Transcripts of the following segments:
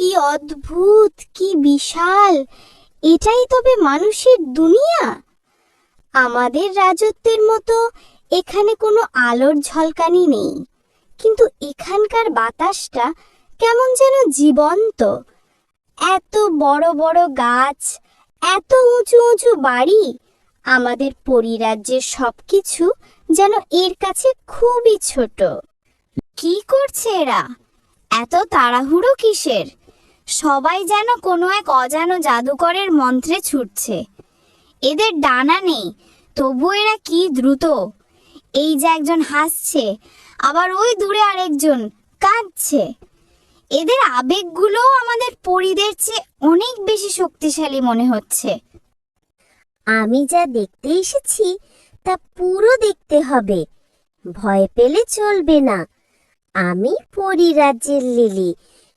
কি অদ্ভুত, কি বিশাল! এটাই তবে মানুষের দুনিয়া। আমাদের রাজত্বের মতো এখানে কোনো আলোর ঝলকানি নেই, কিন্তু এখানকার বাতাসটা কেমন যেন জীবন্ত। এত বড় বড় গাছ, এত উঁচু উঁচু বাড়ি, আমাদের পরিরাজ্যের সবকিছু যেন এর কাছে খুবই ছোট। কি করছে এরা? এত তাড়াহুড়ো কিসের? সবাই যেন কোনো এক অজানা জাদুকরের মন্ত্রে ছুটছে। এদের ডানা নেই, তবু এরা কি দ্রুত! এই যে একজন হাসছে, আবার ওই দূরে আরেকজন কাঁদছে। এদের আবেগগুলো আমাদের পরিদের চেয়ে অনেক বেশি শক্তিশালী মনে হচ্ছে। আমি যা দেখতে এসেছি তা পুরো দেখতে হবে, ভয় পেলে চলবে না। আমি পরিরাজ্যের লিলি,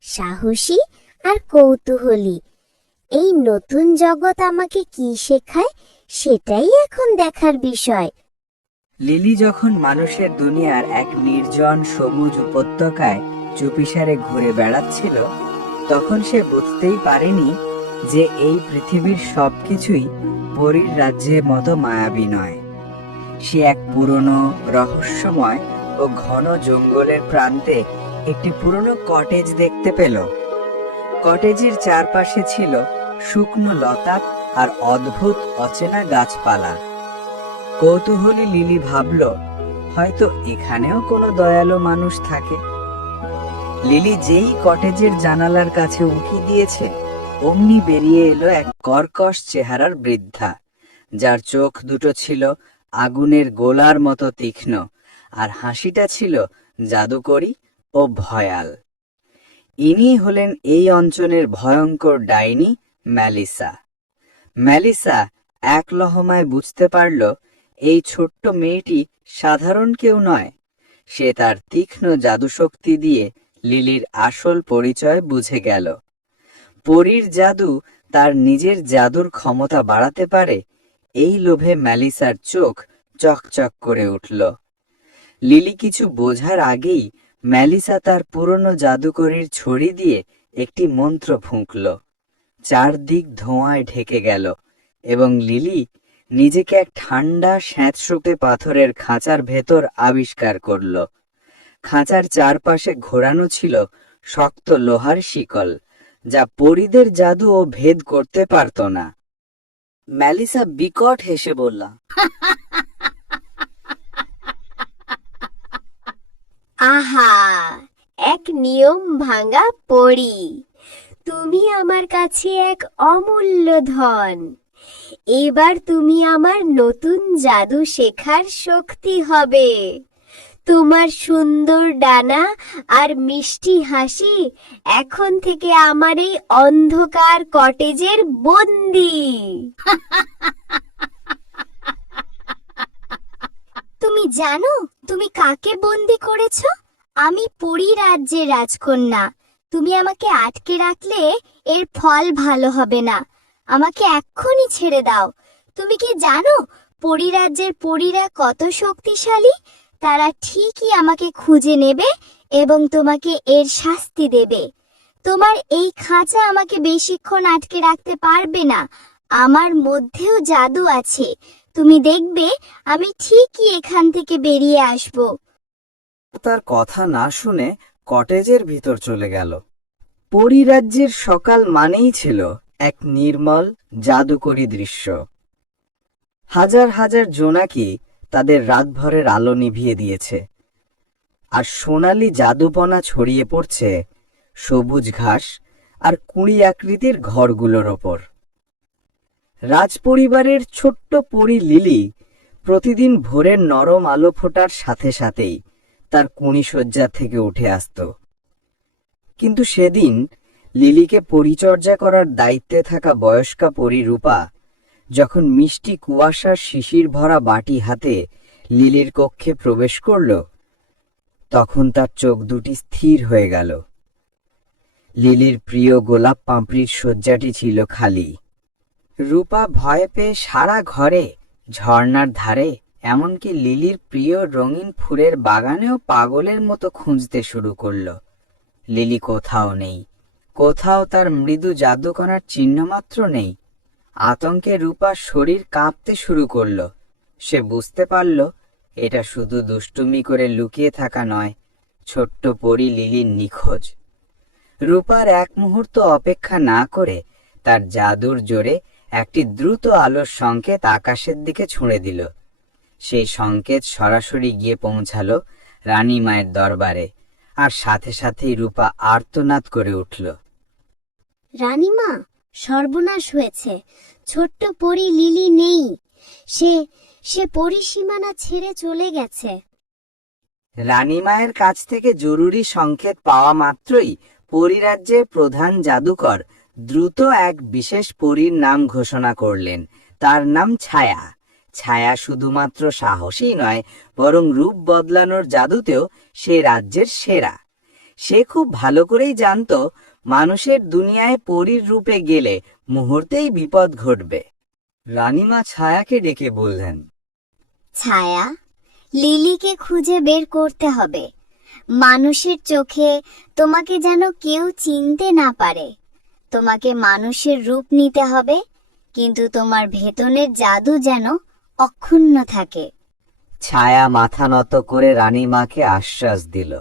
সাহসী আর কৌতূহলী। এই নতুন জগৎ আমাকে কি শেখায় সেটাই এখন দেখার বিষয়। লিলি যখন মানুষের দুনিয়ার এক নির্জন সবুজ উপত্যকায় চুপিসারে ঘুরে বেড়াচ্ছিল, তখন সে বুঝতেই পারেনি যে এই পৃথিবীর সবকিছুই পরীর রাজ্যের মতো মায়াবী নয়। সে এক পুরনো, রহস্যময় ও ঘন জঙ্গলের প্রান্তে একটি পুরনো কটেজ দেখতে পেল। কটেজের চারপাশে ছিল শুকনো লতা আর অদ্ভুত অচেনা গাছপালা। কৌতূহলী লিলি ভাবল, হয়তো এখানেও কোনো দয়ালু মানুষ থাকে। লিলি যেই কটেজের জানালার কাছে উঁকি দিয়েছে, অমনি বেরিয়ে এলো এক কর্কশ চেহারার বৃদ্ধা, যার চোখ দুটো ছিল আগুনের গোলার মতো তীক্ষ্ণ, আর হাসিটা ছিল জাদুকরী ও ভয়াল। ইনি হলেন এই অঞ্চলের ভয়ঙ্কর ডাইনি মেলিসা। মেলিসা এক লহমায় বুঝতে পারল এই ছোট্ট মেয়েটি সাধারণ কেউ নয়। সে তার তীক্ষ্ণ জাদুশক্তি দিয়ে লিলির আসল পরিচয় বুঝে গেল। পরীর জাদু তার নিজের জাদুর ক্ষমতা বাড়াতে পারে, এই লোভে মেলিসার চোখ চকচক করে উঠল। লিলি কিছু বোঝার আগেই মেলিসা তার পুরনো জাদুকরীর ছড়ি দিয়ে একটি মন্ত্র ফুঁকল। চারদিক ধোঁয়ায় ঢেকে গেল এবং লিলি নিজেকে এক ঠান্ডা স্যাঁতসেঁতে পাথরের খাঁচার ভেতর আবিষ্কার করল। খাঁচার চারপাশে ঘোরানো ছিল শক্ত লোহার শিকল, যা পরীদের জাদু ও ভেদ করতে পারত না। মেলিসা বিকট হেসে বলল, আহা, এক নিয়ম ভাঙা পরী! তুমি আমার কাছে এক অমূল্য ধন। এবার তুমি আমার নতুন জাদু শেখার শক্তি হবে। তোমার সুন্দর ডানা আর মিষ্টি হাসি এখন থেকে আমার এই অন্ধকার কটেজের বন্দী। তুমি জানো তুমি কাকে বন্দি করেছো? আমি পরী রাজ্যের রাজকন্যা। তুমি আমাকে আটকে রাখলে এর ফল ভালো হবে না। আমাকে এক্ষুনি ছেড়ে দাও। তুমি কি জানো পরী রাজ্যের পরীরা কত শক্তিশালী? তারা ঠিকই আমাকে খুঁজে নেবে এবং তোমাকে এর শাস্তি দেবে। তোমার এই খাঁচা আমাকে বেশিক্ষণ আটকে রাখতে পারবে না। আমার মধ্যেও জাদু আছে। তুমি দেখবে আমি ঠিকই এখান থেকে বেরিয়ে আসব। তার কথা না শুনে কটেজের ভিতর চলে গেল। পরিরাজ্যের সকাল মানেই ছিল এক নির্মল জাদুকরী দৃশ্য। হাজার হাজার জোনাকি তাদের রাতভরের আলো নিভিয়ে দিয়েছে, আর সোনালি জাদুপনা ছড়িয়ে পড়ছে সবুজ ঘাস আর কুঁড়ি আকৃতির ঘরগুলোর ওপর। রাজপরিবারের ছোট্ট পরী লিলি প্রতিদিন ভোরের নরম আলো ফোটার সাথে সাথেই তার কুঁড়িশয্যা থেকে উঠে আসত। কিন্তু সেদিন লিলিকে পরিচর্যা করার দায়িত্বে থাকা বয়স্কা পরী রূপা যখন মিষ্টি কুয়াশার শিশির ভরা বাটি হাতে লিলির কক্ষে প্রবেশ করল, তখন তার চোখ দুটি স্থির হয়ে গেল। লিলির প্রিয় গোলাপ পাপড়ির শয্যাটি ছিল খালি। রূপা ভয় পেয়ে সারা ঘরে, ঝর্ণার ধারে, এমনকি লিলির প্রিয় রঙিন ফুলের বাগানেও পাগলের মতো খুঁজতে শুরু করল। লিলি কোথাও নেই, কোথাও তার মৃদু জাদু করার চিহ্ন মাত্র নেই। আতঙ্কে রূপার শরীর কাঁপতে শুরু করলো। সে বুঝতে পারল এটা শুধু দুষ্টুমি করে লুকিয়ে থাকা নয়, ছোট্ট পরী লিলির নিখোঁজ। রূপার এক মুহূর্ত অপেক্ষা না করে তার জাদুর জোরে একটি দ্রুত আলোর সংকেত আকাশের দিকে ছুঁড়ে দিল। সেই সংকেত সরাসরি গিয়ে পৌঁছালো রানী মায়ের দরবারে, আর সাথে সাথেই রূপা আর্তনাদ করে উঠল। রানীমা, সর্বনাশ হয়েছে। ছোট্ট পরী লিলি নেই। সে সে পরিসীমানা ছেড়ে চলে গেছে। রানী মায়ের কাছ থেকে জরুরি সংকেত পাওয়া মাত্রই পরিরাজ্যের প্রধান জাদুকর দ্রুত এক বিশেষ পরীর নাম ঘোষণা করলেন। তার নাম ছায়া। ছায়া শুধুমাত্র সাহসী নয়, বরং রূপ বদলানোর জাদুতেও সে রাজ্যের সেরা। সে খুব ভালো করেই জানতো মানুষের দুনিয়ায় পরীর রূপে গেলে মুহূর্তেই বিপদ ঘটবে। রানীমা ছায়াকে ডেকে বললেন, ছায়া, লিলিকে খুঁজে বের করতে হবে। মানুষের চোখে তোমাকে যেন কেউ চিনতে না পারে। তোমাকে মানুষের রূপ নিতে হবে, কিন্তু তোমার ভেতরের জাদু যেন অক্ষুণ্ণ থাকে। ছায়া মাথা নত করে রানীমাকে আশ্বাস দিল।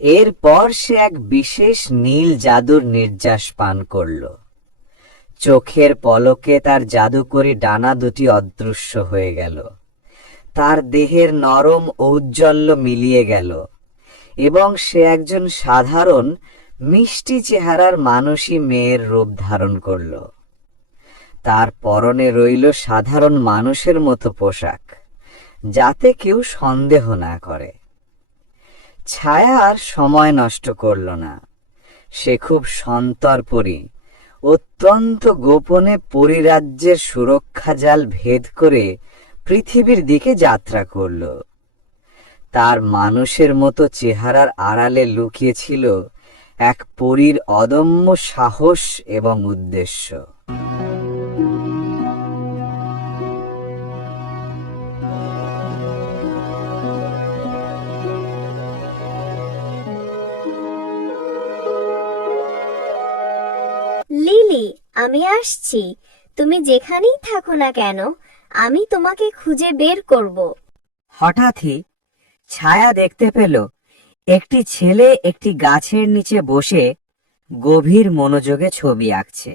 এরপর সে এক বিশেষ নীল জাদুর নির্যাস পান করল। চোখের পলকে তার জাদুকরী ডানা দুটি অদৃশ্য হয়ে গেল। তার দেহের নরম ঔজ্জ্বল্য মিলিয়ে গেল এবং সে একজন সাধারণ মিষ্টি চেহারার মানুষী মেয়ের রূপ ধারণ করল। তার পরনে রইল সাধারণ মানুষের মতো পোশাক, যাতে কেউ সন্দেহ না করে। ছায়া আর সময় নষ্ট করল না। সে খুব সন্তর্পণে অত্যন্ত গোপনে পরিরাজ্যের সুরক্ষা জাল ভেদ করে পৃথিবীর দিকে যাত্রা করল। তার মানুষের মতো চেহারার আড়ালে লুকিয়ে ছিল এক পরীর অদম্য সাহস এবং উদ্দেশ্য। লিলি, আমি আসছি। তুমি যেখানেই থাকো না কেন, আমি তোমাকে খুঁজে বের করব। হঠাৎই ছায়া দেখতে পেল একটি ছেলে একটি গাছের নিচে বসে গভীর মনোযোগে ছবি আঁকছে।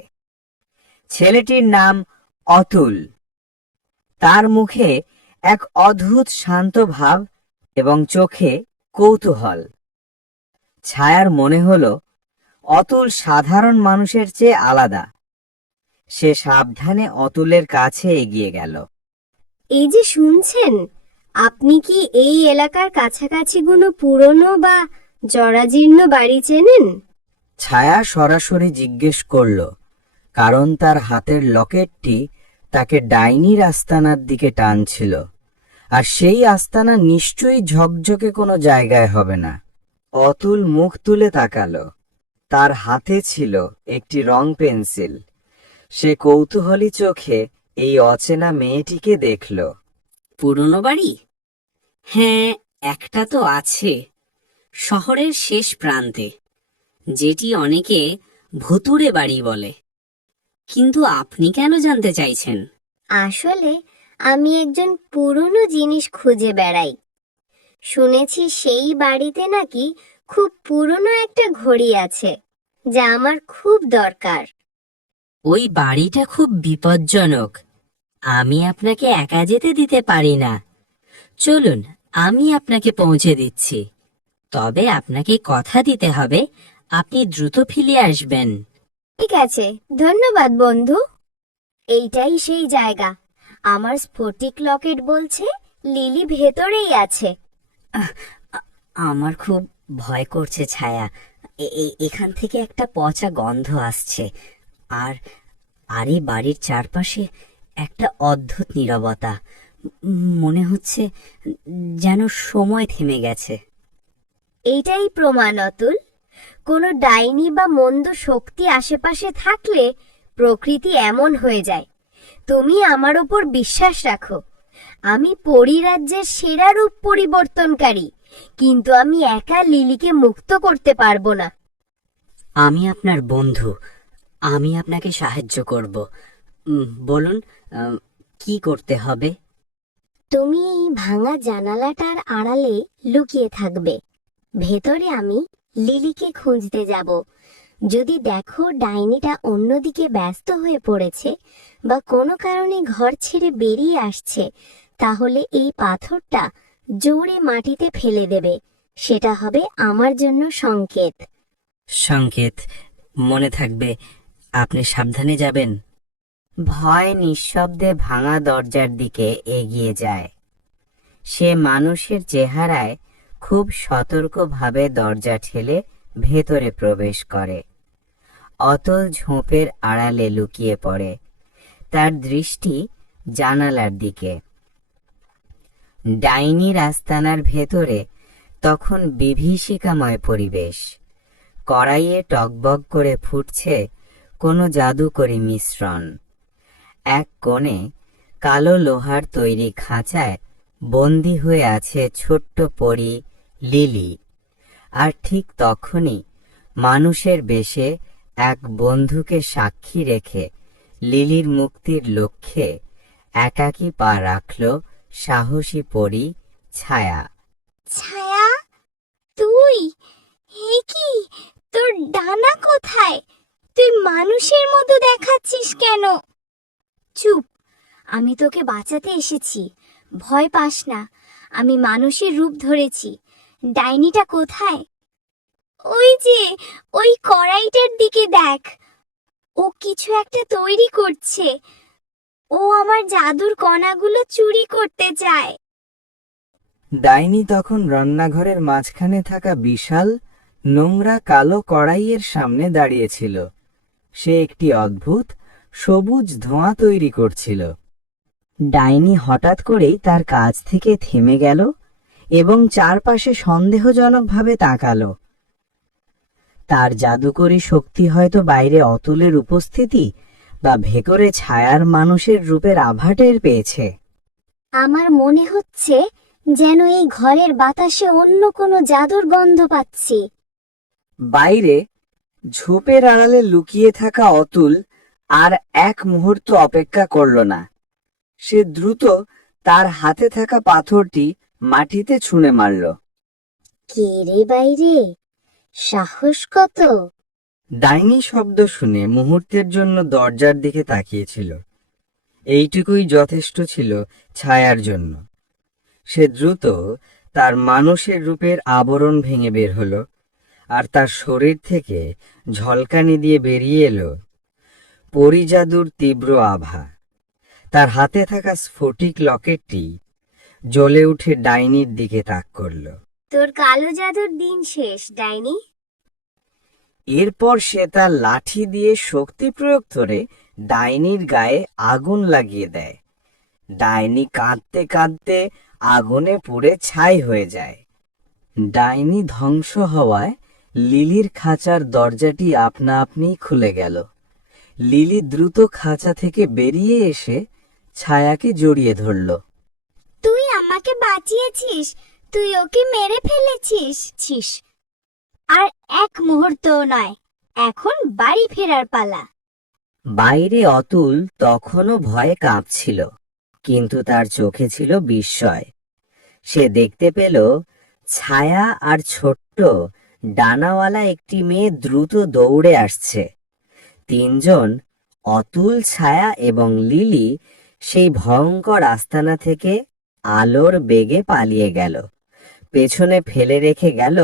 ছেলেটির নাম অতুল। তার মুখে এক অদ্ভুত শান্ত ভাব এবং চোখে কৌতূহল। ছায়ার মনে হলো অতুল সাধারণ মানুষের চেয়ে আলাদা। সে সাবধানে অতুলের কাছে এগিয়ে গেল। এই যে শুনছেন, আপনি কি এই এলাকার কাছাকাছি কোনো পুরনো বা জরাজীর্ণ বাড়ি চেনেন? ছায়া সরাসরি জিজ্ঞেস করল, কারণ তার হাতের লকেটটি তাকে ডাইনির আস্তানার দিকে টানছিল, আর সেই আস্তানা নিশ্চয়ই ঝকঝকে কোনো জায়গায় হবে না। অতুল মুখ তুলে তাকালো। তার হাতে ছিল একটি রং পেন্সিল। সে কৌতূহলী চোখে এই অচেনা মেয়েটিকে দেখল। পুরনো বাড়ি? হ্যাঁ, একটা তো আছে, শহরের শেষ প্রান্তে, যেটি অনেকে ভুতুড়ে বাড়ি বলে। কিন্তু আপনি কেন জানতে চাইছেন? আসলে আমি একজন পুরনো জিনিস খুঁজে বেড়াই। শুনেছি সেই বাড়িতে নাকি খুব পুরনো একটা ঘড়ি আছে, যা আমার খুব দরকার। ওই বাড়িটা খুব বিপজ্জনক। আমি আপনাকে একা যেতে দিতে পারি না। চলুন, আমি আপনাকে পৌঁছে দিচ্ছি। তবে আপনাকে কথা দিতে হবে আপনি দ্রুত ফিরে আসবেন। ঠিক আছে, ধন্যবাদ বন্ধু। এইটাই সেই জায়গা। আমার স্ফটিক লকেট বলছে লিলি ভেতরেই আছে। আমার খুব ভয় করছে ছায়া। এখান থেকে একটা পচা গন্ধ আসছে, আর এই বাড়ির চারপাশে একটা অদ্ভুত নীরবতা। মনে হচ্ছে যেন সময় থেমে গেছে। এইটাই প্রমাণ, অতুল। কোনো ডাইনি বা মন্দ শক্তি আশেপাশে থাকলে প্রকৃতি এমন হয়ে যায়। তুমি আমার উপর বিশ্বাস রাখো। আমি পরিরাজ্যের সেরা রূপ পরিবর্তনকারী, কিন্তু আমি একা লিলিকে মুক্ত করতে পারবো না। আমি আপনার বন্ধু, আমি আপনাকে সাহায্য করব। বলুন, কি করতে হবে? তুমি এই ভাঙা জানালাটার আড়ালে লুকিয়ে থাকবে। ভেতরে আমি লিলিকে খুঁজতে যাব। যদি দেখো ডাইনিটা অন্যদিকে ব্যস্ত হয়ে পড়েছে বা কোনো কারণে ঘর ছেড়ে বেরিয়ে আসছে, তাহলে এই পাথরটা জোরে মাটিতে ফেলে দেবে। সেটা হবে আমার জন্য সংকেত। সংকেত, মনে থাকবে। আপনি সাবধানে যাবেন। ভয় নিঃশব্দে ভাঙা দরজার দিকে এগিয়ে যায়। সে মানুষের চেহারায় খুব সতর্কভাবে দরজা ঠেলে ভেতরে প্রবেশ করে। অতল ঝোপের আড়ালে লুকিয়ে পড়ে, তার দৃষ্টি জানালার দিকে। ডাইনির আস্তানার ভেতরে তখন বিভীষিকাময় পরিবেশ। কড়াইয়ে টকবক করে ফুটছে কোনো জাদুকরী মিশ্রণ। এক কোণে কালো লোহার তৈরি খাঁচায় বন্দী হয়ে আছে ছোট্ট পরী লিলি। আর ঠিক তখনই মানুষের বেশে এক বন্ধুকে সাক্ষী রেখে লিলির মুক্তির লক্ষ্যে একাকী পা রাখল সাহসী পরী ছায়া। ছায়া, তুই? হে কি, তোর ডানা কোথায়? তুই মানুষের মতো দেখাচ্ছিস কেন? চুপ, আমি তোকে বাঁচাতে এসেছি। ভয় পাস না, আমি মানুষের রূপ ধরেছি। ডাইনিটা কোথায়? ওই যে, ওই কড়াইটার দিকে দেখ। ও কিছু একটা তৈরি করছে। ও আমার জাদুর কণাগুলো চুরি করতে চায়। ডাইনি তখন রান্নাঘরের মাঝখানে থাকা বিশাল নোংরা কালো কড়াইয়ের সামনে দাঁড়িয়েছিল। সে একটি অদ্ভুত সবুজ ধোঁয়া তৈরি করছিল। ডাইনি হঠাৎ করেই তার কাজ থেকে থেমে গেল এবং চারপাশে সন্দেহজনকভাবে তাকালো। তার জাদুকরী শক্তি হয়তো বাইরে অতুলের উপস্থিতি বা ভেতরে ছায়ার মানুষের রূপের আভা টের পেয়েছে। আমার মনে হচ্ছে যেন এই ঘরের বাতাসে অন্য কোনো জাদুর গন্ধ পাচ্ছি। বাইরে ঝোপের আড়ালে লুকিয়ে থাকা অতুল আর এক মুহূর্ত অপেক্ষা করল না। সে দ্রুত তার হাতে থাকা পাথরটি মাটিতে ছুঁড়ে মারল। কে রে বাইরে? সাহস কত! ডাইনি শব্দ শুনে মুহূর্তের জন্য দরজার দিকে তাকিয়েছিল। এইটুকুই যথেষ্ট ছিল ছায়ার জন্য। সে দ্রুত তার মানুষের রূপের আবরণ ভেঙে বের হলো, আর তার শরীর থেকে ঝলকানি দিয়ে বেরিয়ে এলো পরিজাদুর তীব্র আভা। তার হাতে থাকা স্ফটিক লকেটটি জ্বলে উঠে ডাইনির দিকে তাক করল। তোর কালো জাদুর দিন শেষ, ডাইনি। এরপর সে তার লাঠি দিয়ে শক্তি প্রয়োগ করে ডাইনির গায়ে আগুন লাগিয়ে দেয়। ডাইনি কাঁদতে কাঁদতে আগুনে পুড়ে ছাই হয়ে যায়। ডাইনি ধ্বংস হওয়ায় লিলির খাঁচার দরজাটি আপনা আপনি খুলে গেল। লিলি দ্রুত খাঁচা থেকে বেরিয়ে এসে ছায়াকে জড়িয়ে ধরল। তুই আমাকে বাঁচিয়েছিস, তুই ওকে মেরে ফেলেছিস। আর এক মুহূর্তও নয়, এখন বাড়ি ফেরার পালা। বাইরে অতুল তখনও ভয়ে কাঁপছিল, কিন্তু তার চোখে ছিল বিস্ময়। সে দেখতে পেল ছায়া আর ছোট্ট ডানাওয়ালা একটি মেয়ে দ্রুত দৌড়ে আসছে। তিনজন, অতুল, ছায়া এবং লিলি, সেই ভয়ঙ্কর আস্তানা থেকে আলোর বেগে পালিয়ে গেল। পেছনে ফেলে রেখে গেল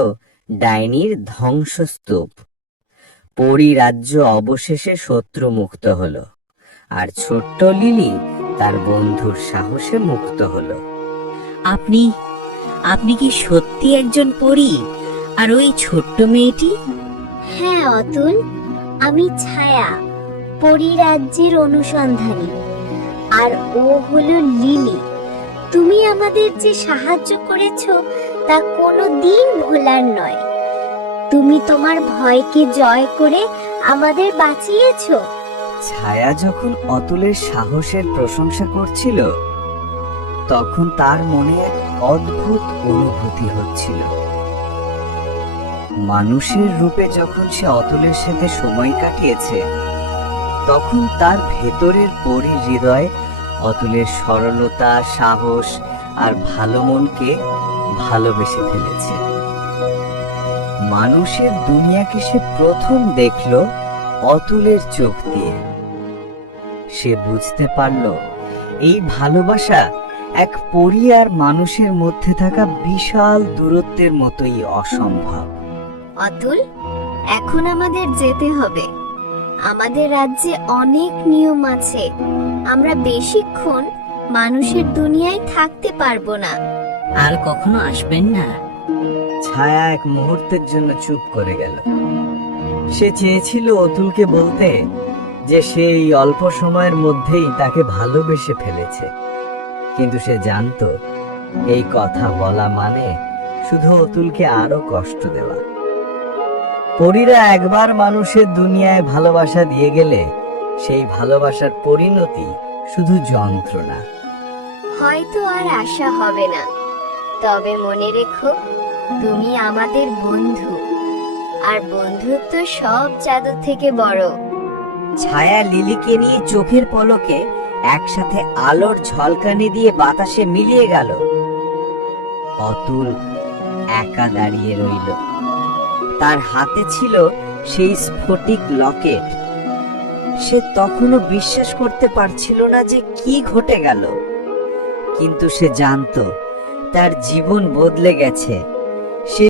ডাইনির ধ্বংসস্তূপ। পরী রাজ্য অবশেষে শত্রুমুক্ত হলো, আর ছোট্ট লিলি তার বন্ধুর সাহসে মুক্ত হলো। আপনি কি সত্যি একজন পরী? আর ওই ছোট্ট মেয়েটি? হ্যাঁ অতুল, আমি ছায়া, পরিরাজ্যের অনুসন্ধানী। আর ও হলো লিলি। তুমি আমাদের যে সাহায্য করেছো তা কোনো দিন ভোলার নয়। তুমি তোমার ভয়কে জয় করে আমাদের বাঁচিয়েছো। ছায়া যখন অতুলের সাহসের প্রশংসা করছিল, তখন তার মনে এক অদ্ভুত অনুভূতি হচ্ছিল। মানুষের রূপে যখন সে অতুলের সাথে সময় কাটিয়েছে, তখন তার ভেতরের পরীর হৃদয় অতুলের সরলতা, সাহস আর ভালো মনকে ভালোবেসে ফেলেছে। মানুষের দুনিয়াকে সে প্রথম দেখল অতুলের চোখ দিয়ে। সে বুঝতে পারল এই ভালোবাসা এক পরী আর মানুষের মধ্যে থাকা বিশাল দূরত্বের মতোই অসম্ভব। অতুল, এখন আমাদের যেতে হবে। আমাদের রাজ্যে অনেক নিয়ম আছে, আমরা বেশিক্ষণ মানুষের দুনিয়ায় থাকতে পারবো না। আর কখনো আসবেন না? ছায়া এক মুহূর্তের জন্য চুপ করে গেল। সে চেয়েছিল অতুলকে বলতে যে সে এই অল্প সময়ের মধ্যেই তাকে ভালোবেসে ফেলেছে, কিন্তু সে জানতো এই কথা বলা মানে শুধু অতুলকে আরো কষ্ট দেওয়া। পরীরা একবার মানুষের দুনিয়ায় ভালোবাসা দিয়ে গেলে সেই ভালোবাসার পরিণতি শুধু যন্ত্রণা। হয়তো আর আশা হবে না, তবে মনে রেখো তুমি আমাদের বন্ধু, আর বন্ধুত্ব সব জাদু থেকে বড়। ছায়া লিলিকে নিয়ে চোখের পলকে একসাথে আলোর ঝলকানি দিয়ে বাতাসে মিলিয়ে গেল। অতুল একা দাঁড়িয়ে রইল। তার হাতে ছিল সেই স্ফটিক লকেট। সে তখনও বিশ্বাস করতে পারছিল না যে কি ঘটে গেল, কিন্তু সে জানতো তার জীবন বদলে গেছে। সে